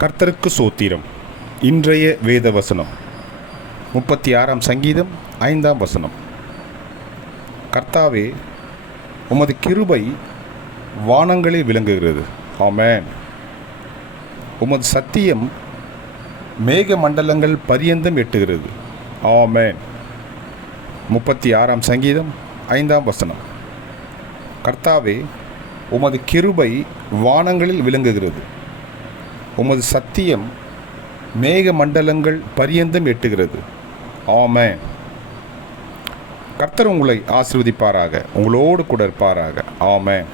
கர்த்தருக்கு சோத்திரம். இன்றைய வேத வசனம் முப்பத்தி ஆறாம் சங்கீதம் ஐந்தாம் வசனம். கர்த்தாவே உமது கிருபை வானங்களில் விளங்குகிறது. ஆமேன். உமது சத்தியம் மேக மண்டலங்கள் பரியந்தம் எட்டுகிறது. ஆமேன். முப்பத்தி ஆறாம் சங்கீதம் ஐந்தாம் வசனம். கர்த்தாவே உமது கிருபை வானங்களில் விளங்குகிறது. உமது சத்தியம் மேக மண்டலங்கள் பரியந்தம் எட்டுகிறது. ஆமே கர்த்தர் உங்களை ஆசிர்வதிப்பாராக. உங்களோடு கூட இருப்பாராக. ஆமே